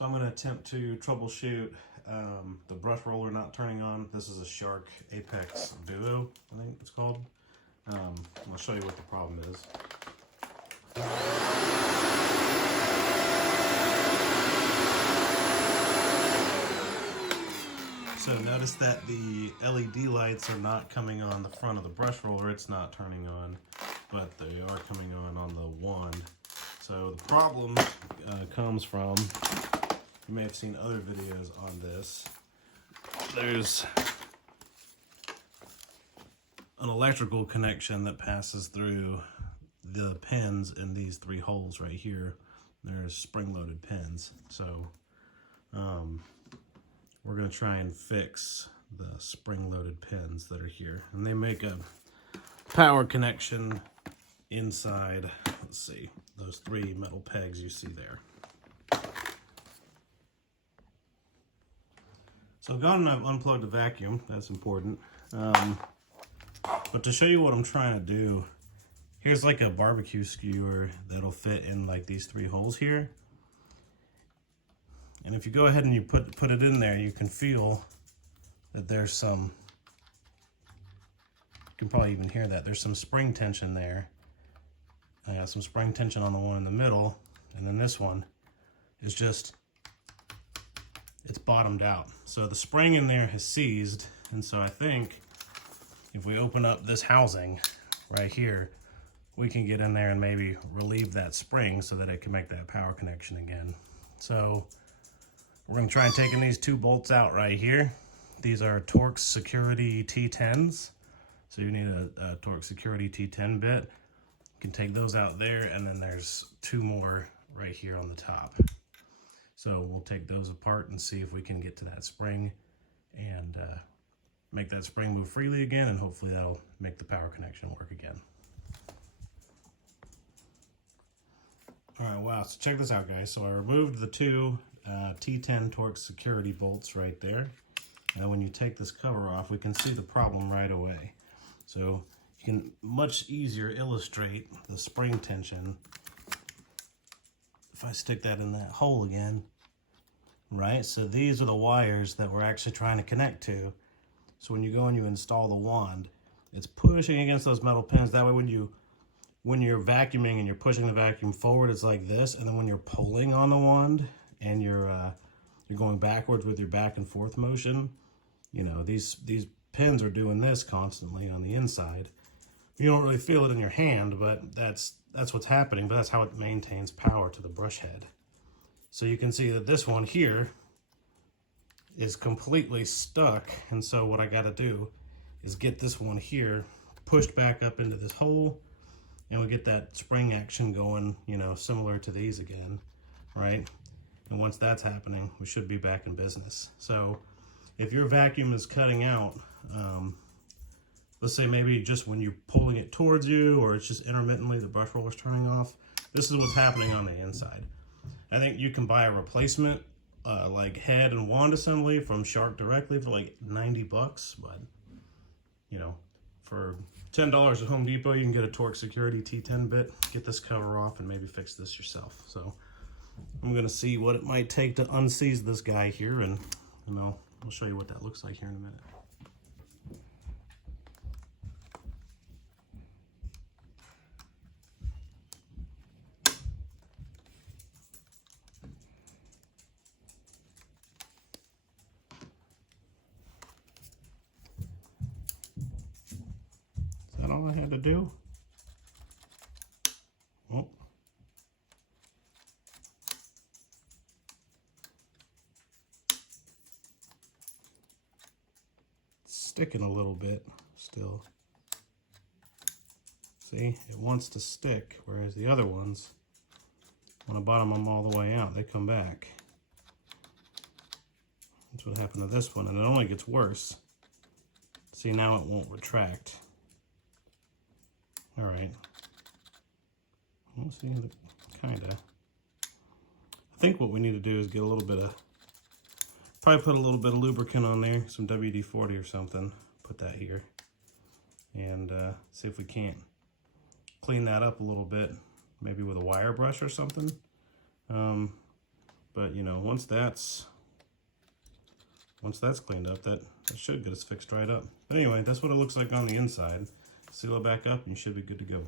So I'm going to attempt to troubleshoot the brush roller not turning on. This is a Shark Apex Duo, I think it's called. I'll show you what the problem is. So notice that the LED lights are not coming on the front of the brush roller. It's not turning on, but they are coming on the wand. So the problem comes from, you may have seen other videos on this. There's an electrical connection that passes through the pins in these three holes right here. There's spring-loaded pins. So we're going to try and fix the spring-loaded pins that are here. And they make a power connection inside, let's see, those three metal pegs you see there. So I've gone and I've unplugged the vacuum, that's important. But to show you what I'm trying to do, here's like a barbecue skewer that'll fit in like these three holes here. And if you go ahead and you put it in there, you can feel that there's some, you can probably even hear that, there's some spring tension there. I got some spring tension on the one in the middle, and then this one is just, it's bottomed out. So the spring in there has seized, and so I think if we open up this housing right here, we can get in there and maybe relieve that spring so that it can make that power connection again. So we're going to try and taking these two bolts out right here. These are Torx Security T10s. So you need a Torx Security T10 bit. You can take those out there, and then there's two more right here on the top. So we'll take those apart and see if we can get to that spring and make that spring move freely again, and hopefully that'll make the power connection work again. All right, wow, so check this out, guys. So I removed the two T10 Torx security bolts right there. And when you take this cover off, we can see the problem right away. So you can much easier illustrate the spring tension if I stick that in that hole again, right? So these are the wires that we're actually trying to connect to. So when you go and you install the wand, it's pushing against those metal pins. That way when you're vacuuming and you're pushing the vacuum forward, it's like this. And then when you're pulling on the wand and you're going backwards with your back and forth motion, you know, these pins are doing this constantly on the inside. You don't really feel it in your hand, but that's what's happening, but that's how it maintains power to the brush head. So you can see that this one here is completely stuck, and so what I got to do is get this one here pushed back up into this hole, and we get that spring action going, you know, similar to these again, right? And once that's happening, we should be back in business. So if your vacuum is cutting out, let's say maybe just when you're pulling it towards you, or it's just intermittently the brush roller's turning off, this is what's happening on the inside. I think you can buy a replacement like head and wand assembly from Shark directly for like 90 bucks, but you know, for $10 at Home Depot, you can get a Torx Security T10 bit, get this cover off, and maybe fix this yourself. So I'm gonna see what it might take to unseize this guy here, and I'll show you what that looks like here in a minute. Is that all I had to do? Oh. Sticking a little bit still. See, it wants to stick, whereas the other ones, when I bottom them all the way out, they come back. That's what happened to this one, and it only gets worse. See, now it won't retract. All right. We'll see, kinda. I think what we need to do is get a little bit of, probably put a little bit of lubricant on there, some WD-40 or something, put that here, and see if we can't clean that up a little bit, maybe with a wire brush or something. But you know, once that's cleaned up, that should get us fixed right up. But anyway, that's what it looks like on the inside. Seal it back up and you should be good to go.